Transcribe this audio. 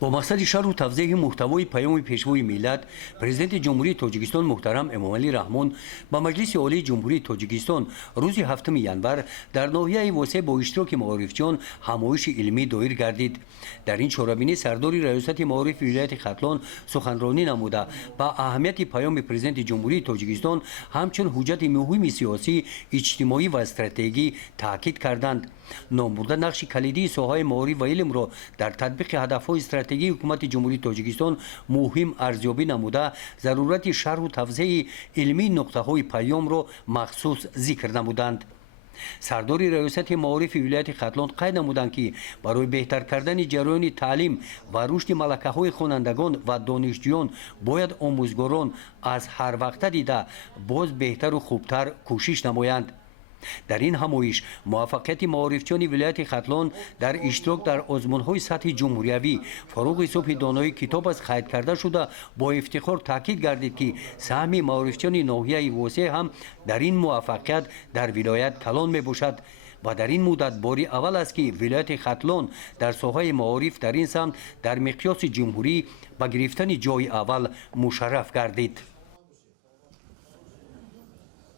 با مقصد شرح و توضیح محتوای پیام پیشوای ملت، پرزیدنت جمهوری تاجیکستان محترم امامعلی رحمان با مجلس عالی جمهوری تاجیکستان روز 7 ینور در ناحیه واسع با اشتراک معارفچیان همایش علمی دایر گردید. در این چهاربینی سردار ریاست معارف ولایت ختلان سخنرانی نموده با اهمیت پیام پرزیدنت جمهوری تاجیکستان همچون حجت مهم سیاسی، اجتماعی و استراتژی تاکید کردند. نامبرده نقش کلیدی ساحه معارف و علم را در تطبیق هدف‌های استراتژی حکومت جمهوری تاجیکستان مهم ارزیابی نموده ضرورت شرح و توضیح علمی نقطه‌های پیام را مخصوص ذکر نمودند. سردار ریاست معارف ولایت ختلان قید نمودند که برای بهتر کردن جریان تعلیم و رشد ملکه‌های خوانندگان و دانشجویان باید آموزگاران از هر وقت دیده باز بهتر و خوبتر کوشش نمایند. در این همایش موفقیت معارفچیان ولایت ختلان در اشتراک در آزمون‌های سطح جمهوریوی فروغ صبح دانایی کتاب از قید کرده شده با افتخار تاکید گردید که سهم معارفچیان ناحیه واسع هم در این موفقیت در ولایت کلان میباشد و در این مدت باری اول است که ولایت ختلان در ساحه معارف در این سمت در مقیاس جمهوری به گرفتن جای اول مشرف گردید.